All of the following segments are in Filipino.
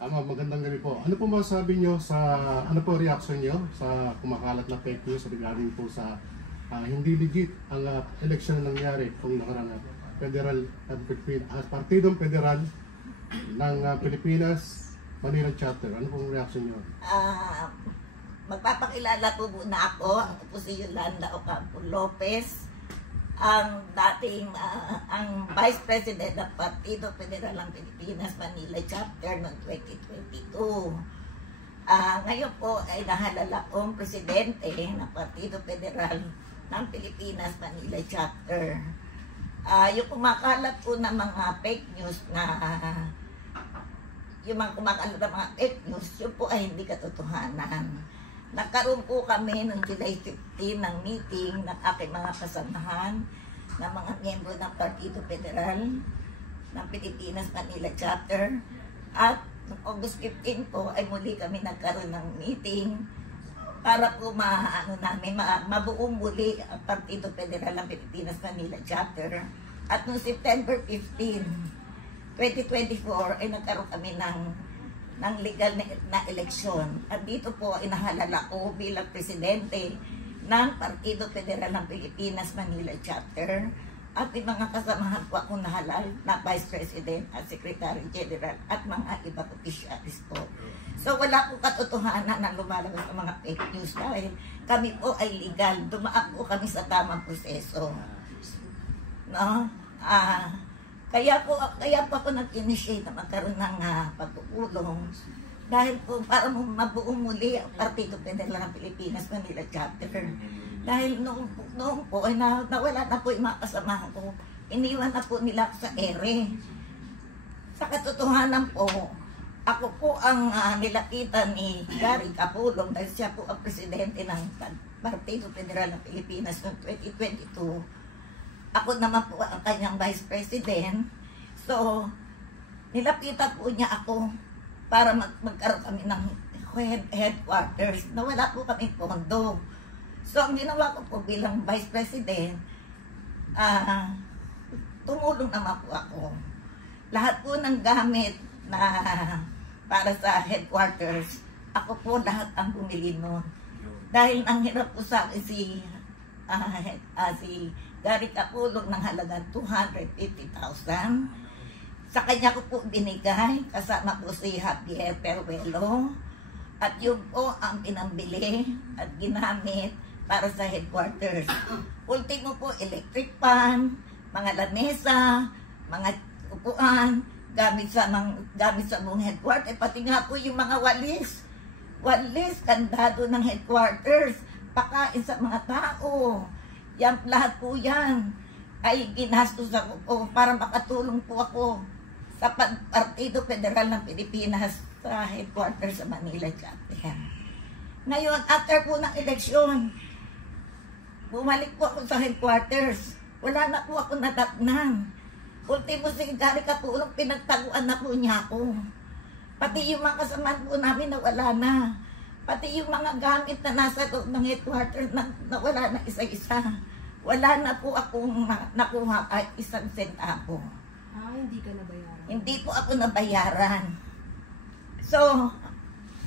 Magandang gabi po. Ano po masasabi nyo sa, ano po reaction nyo sa kumakalat na fake news regarding po sa hindi legit ang election na nangyari kung nakarang federal partidong federal ng Pilipinas Manila Chapter? Ano pong reaction nyo? Magpapakilala po muna ako. Ako po si Yolanda Ocampo Lopez, ang dating ang Vice President ng Partido Federal ng Pilipinas Manila Chapter noong 2022. Ngayon po ay nahalala kong Presidente ng Partido Federal ng Pilipinas Manila Chapter. Yung kumakalat po ng mga fake news na yung mga kumakalat ng mga fake news, yun po ay hindi katotohanan. Nagkaroon po kami noong July 15 ng meeting ng aking mga kasamahan ng mga miyembro ng Partido Federal ng Pilipinas Manila Chapter. At noong August 15 po ay muli kami nagkaroon ng meeting para po mabuong muli ang Partido Federal ng Pilipinas Manila Chapter. At noong September 15, 2024 ay nagkaroon kami ng legal na eleksyon. At dito po inahalala ko bilang presidente ng Partido Federal ng Pilipinas Manila Chapter at yung mga kasamahan ko akong nahalal na Vice President at Secretary General at mga ibang opisyalis po. So wala po katotohanan na lumalabas ng mga fake news dahil kami po ay legal. Dumaan po kami sa tamang proseso. No? Kaya po ako nag-initiate na magkaroon ng pagpupulong dahil po para mabuong muli ang Partido Federal ng Pilipinas Manila Chapter. Dahil noong po ay nawala na po yung mga kasamahan ko. Iniwan na po nila sa ere. Sa katotohanan po, ako po ang nilapitan ni Gary Capulong dahil siya po ang presidente ng Partido Federal ng Pilipinas noong 2022. Ako naman po ang kanyang vice president. So, nilapitan po niya ako para magkaroon kami ng headquarters na wala po kami pondo. So, ang ginawa ko po bilang vice president, tumulong naman po ako. Lahat po ng gamit na para sa headquarters, ako po lahat ang bumili nun. Dahil ang hirap po sa akin si Gary Capulong ng halagang 250,000. Sa kanya ko po binigay, kasama po si Javier Peruelo. At yun po ang pinambili at ginamit para sa headquarters. Ultimo po, electric fan, mga lamesa, mga upuan, gamit sa mong headquarters. Pati nga po yung mga walis, kandado ng headquarters, pakain sa mga tao. Yan, lahat po yan ay ginastos ako po para makatulong po ako sa Partido Federal ng Pilipinas sa headquarters sa Manila Chapter. Ngayon, after po ng eleksyon, bumalik po ako sa headquarters. Wala na po ako natatnan. Ultimo si Gary Capulong, pinagtaguan na po niya ako. Pati yung mga kasamahan po namin nawala na. Pati yung mga gamit na nasa loob ng headquarters nawala na isa-isa. Wala na po akong nakuha kahit 1 centavo. Hindi ka nabayaran? Hindi po ako nabayaran. So,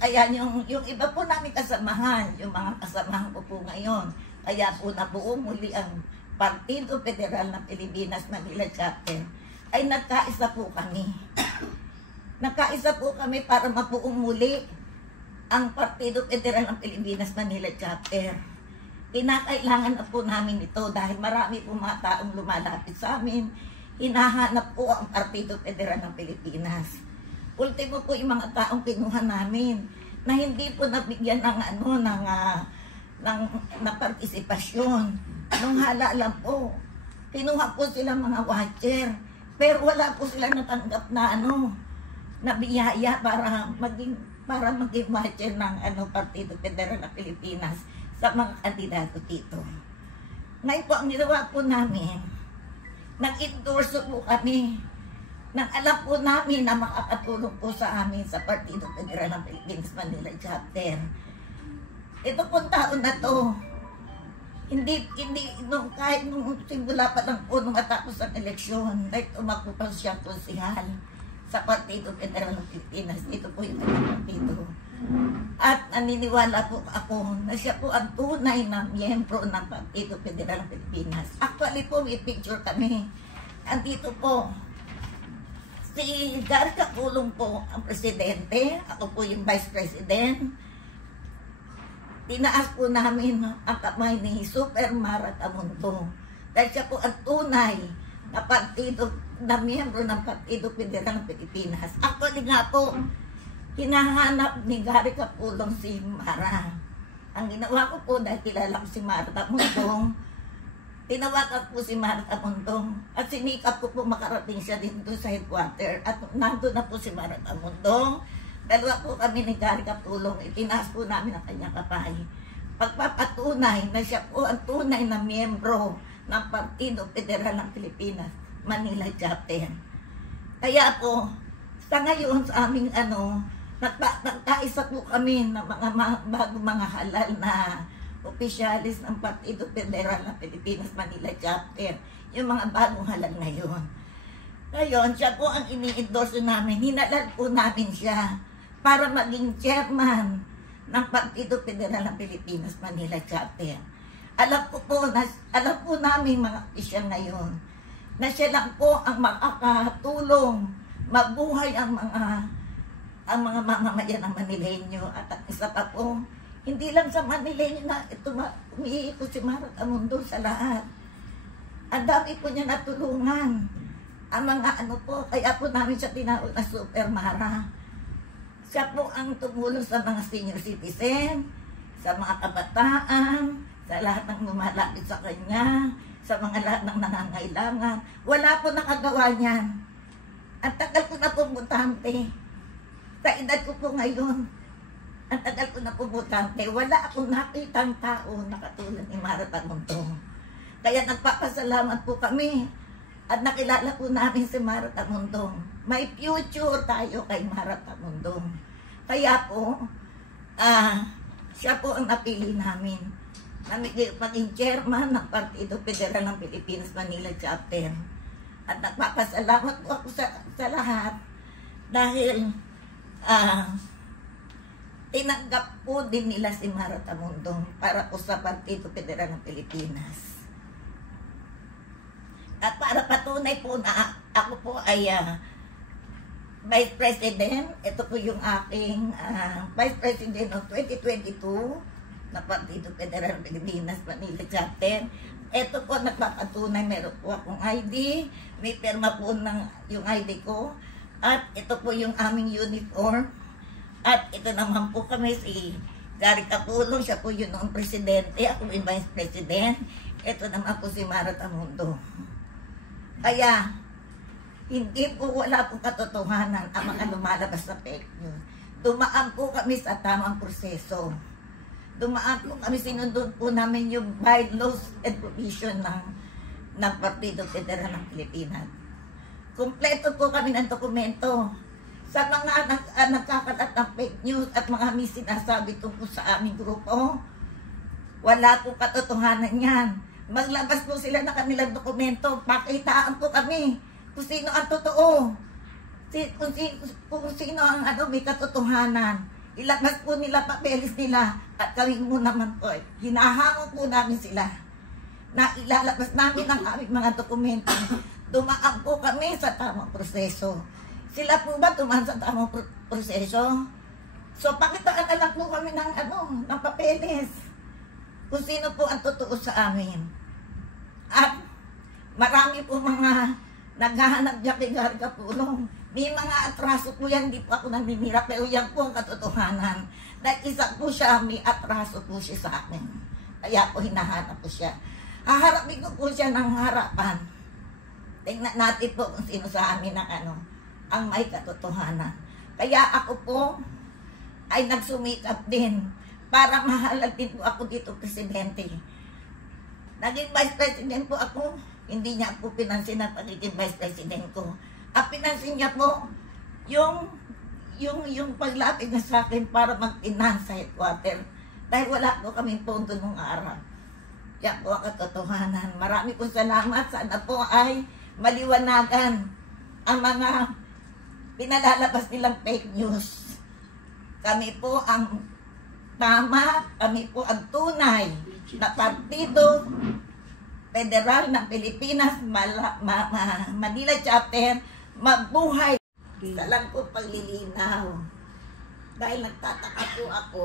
ayan, yung iba po namin kasamahan, yung mga kasamahan ko po ngayon, kaya po nabuo muli ang Partido Federal ng Pilipinas Manila Chapter, ay nagkaisa po kami. Nagkaisa po kami para mabuong muli ang Partido Federal ng Pilipinas Manila Chapter. Kinakailangan na po namin ito dahil marami po mga taong lumalapit sa amin. Hinahanap po ang Partido Federal ng Pilipinas. Ultimo po yung mga taong kinuha namin na hindi po nabigyan ng partisipasyon. Nung halalan po, kinuha po sila mga watcher, pero wala po sila natanggap na na biyaya para maging watcher ng Partido Federal ng Pilipinas sa mga kandidato dito. Ngayon po, ang ginawa po namin, nag-endorse po kami nang alam po namin na makakatulong po sa amin sa Partido Federal ng Pilipinas Manila Chapter. Ito pong taon na to, kahit nung simula pa lang po nung matapos ang eleksyon, dahil tumakbo pa siyang konsihal sa Partido Federal ng Pilipinas. Ito po yung naniniwala po ako na siya po ang tunay na miyembro ng Partido Federal ng Pilipinas. Actually po, may picture kami. Andito po, si Gary Capulong po ang presidente, ako po yung vice president. Tinaas po namin ang kamay ni Super Mara Tamundo. Dahil siya po ang tunay na partido, na miyembro ng Partido Federal ng Pilipinas. Actually nga po, hinahanap ni Gary Capulong si Mara. Ang ginawa ko po dahil kilala ko si Mara Tamundong, tinawagan po si Mara Tamundong at sinikap ko po makarating siya dito sa headquarter at nandun na po si Mara Tamundong. Dalawa po kami ni Gary Capulong, itinaas po namin ang kanyang kapay. Pagpapatunay na siya po ang tunay na miyembro ng Partido Federal ng Pilipinas, Manila Chapter. Kaya po, sa ngayon sa aming nagkaisa po kami ng mga halal na opisyalis ng Partido Federal ng Pilipinas, Manila Chapter. Yung mga bagong halal ngayon. Ngayon, siya po ang ini-endorse namin. Hinalal po namin siya para maging chairman ng Partido Federal ng Pilipinas, Manila Chapter. Alam po namin mga opisyal ngayon na siya lang po ang makakatulong mabuhay ang mga mamamayan ng Manileño. At isa pa po, hindi lang sa Manileño na ito umiikot si Mara Tamundo sa lahat. Ang dami po niya natulungan. Ang mga kaya po namin siya tinawag na Super Mara. Siya po ang tumulong sa mga senior citizen, sa mga kabataan, sa lahat ng lumalapit sa kanya, sa mga lahat ng nangangailangan. Wala po nakagawa niyan. Ang tagal ko na pumutante. Sa edad ko po ngayon, ang tagal ko na pumutante. Wala akong nakitang tao na katulad ni Mara Tamundong. Kaya nagpapasalamat po kami at nakilala po namin si Mara Tamundong. May future tayo kay Mara Tamundong. Kaya po, siya po ang napili namin na maging chairman ng Partido Federal ng Pilipinas, Manila Chapter. At nagpapasalamat po ako sa lahat dahil tinanggap po din nila si Mara Tamundong para po sa Partido Federal ng Pilipinas. At para patunay po na ako po ay Vice President, ito po yung aking Vice President of 2022 na Partido Federal ng Pilipinas, Manila Chapter. Ito po nagpapatunay, meron po akong ID, may perma po yung ID ko, at ito po yung aming uniform. At ito naman po kami si Gary Capulong, siya po yun noong presidente, ako yung vice president. Ito naman po si Mara Tamundo. Kaya, hindi po wala pong katotohanan ang mga lumalabas sa fake news. Dumaan po kami sa tamang proseso. Dumaan po kami, sinundon po namin yung bylaws and provision ng Partido Federal ng Pilipinas. Kumpleto po kami ng dokumento. Sa mga nagkakalat ng fake news at mga may sinasabi tungkol sa aming grupo, wala po katotohanan yan. Maglabas po sila ng kanilang dokumento, pakitaan po kami kung sino ang totoo, kung sino ang may katotohanan. Ilabas po nila papeles nila at kami mo naman po, hinahango po namin sila na ilalabas namin ang aming mga dokumento. Dumaan po kami sa tamang proseso. Sila po ba dumaan sa tamang proseso? So pakitaan na lang po kami ng papeles kung sino po ang totoo sa amin. At marami po mga naghahanap niya kay Gary Capulong. May mga atraso po yan, hindi po ako naninira, pero yan po ang katotohanan. Dahil isa po siya, may atraso po siya sa akin. Kaya po hinahanap po siya. Haharapin ko po siya ng harapan. Tingnan natin po kung sino sa amin ang may katotohanan. Kaya ako po ay nagsumikap din para mahalal din po ako dito, presidente. Naging vice president po ako, hindi niya po pinansin na pagiging vice president ko. Ang pinansin niya po, yung paglapit na sa akin para mag-finance sa headquarter. Dahil wala po kaming pondo nung araw. Kaya po ang katotohanan. Marami pong salamat. Sana po ay maliwanagan ang mga pinalalabas nilang fake news. Kami po ang tama, kami po ang tunay na Partido Federal ng Pilipinas, Manila Chapter, mabuhay. Sa lang po paglilinaw. Dahil nagtataka po ako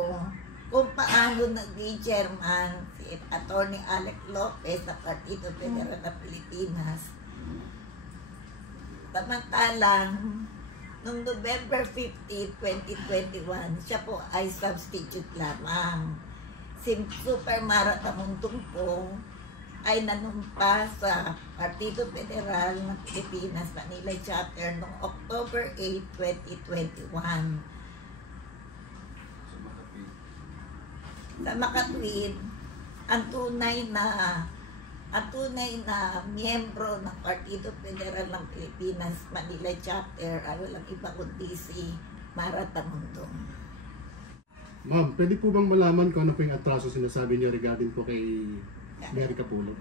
kung paano naging chairman si Atty. Alex Lopez sa Partido Federal ng Pilipinas. Samantalang, noong November 15, 2021, siya po ay substitute lamang. Si Super Mara Tamundong po ay nanumpa sa Partido Federal ng Pilipinas, Manila Chapter noong October 8, 2021. Sa Makatwid, ang tunay na miyembro ng Partido Federal ng Pilipinas, Manila Chapter ay walang iba kundi si Mara Tamundong. Ma'am, pwede po bang malaman kung ano po yung atraso sinasabi niyo regarding po kay Gary Capulong?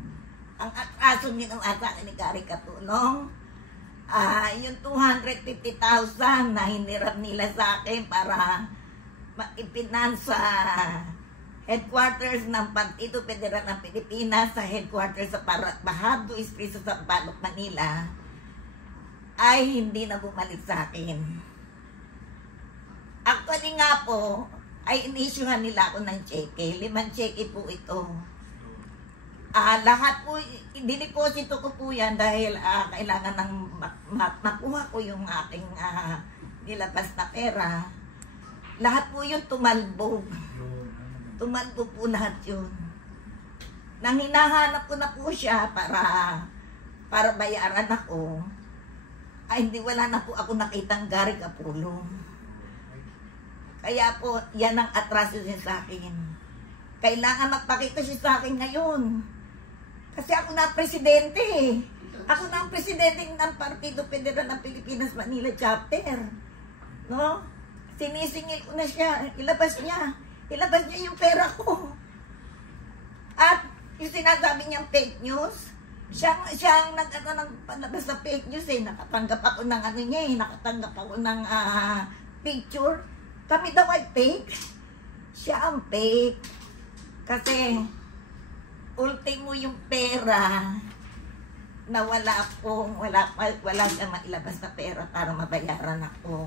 Ang atraso ginawa sa akin ni Gary Capulong, yung 250,000 na hiniram nila sa akin para ipinansa headquarters ng Partido Federal ng Pilipinas sa headquarters sa Bahado Espresso sa Balok, Manila, ay hindi na bumalik sa akin. Actually nga po, ay inisyuhan nila ako ng cheque. 5 cheque po ito. Lahat po, diniposito ko po yan dahil kailangan ng makuha ko yung aking nilabas na pera. Lahat po yun tumalbog. Tumalbog po lahat yun. Nang hinahanap ko na po siya para bayaran ako, ay hindi wala na po ako nakitang Gary Capulong. Kaya po, yan ang atraso niya sa akin. Kailangan magpakita siya sa akin ngayon. Kasi ako na ang presidente. Ako na ang presidente ng Partido Federal ng Pilipinas, Manila Chapter. No? Sinisingil ko na siya. Ilabas niya yung pera ko. At yung sinasabi niyang fake news, siya ang nagpalabas sa fake news eh. Nakatanggap ako ng nakatanggap ako ng picture. Kami daw ay fake. Siya ang fake. Kasi ultimo yung pera na wala siyang mailabas na pera para mabayaran ako.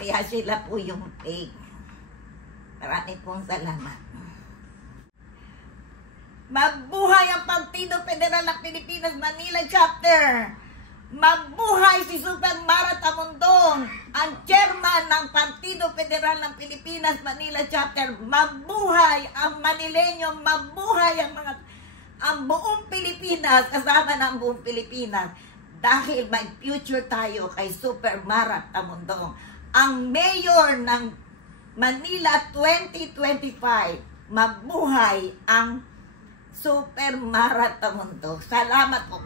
Kaya sila po yung fake. Marami pong salamat. Mabuhay ang Partido Federal ng Pilipinas, Manila Chapter! Mabuhay si Super Mara Tamundong, ang chairman ng Partido Federal ng Pilipinas, Manila Chapter! Mabuhay ang Manileño! Mabuhay ang buong Pilipinas, kasama ng buong Pilipinas! Dahil may future tayo kay Super Mara Tamundong, ang mayor ng Manila 2025. Mabuhay ang Super Mara Tamundong. Salamat po.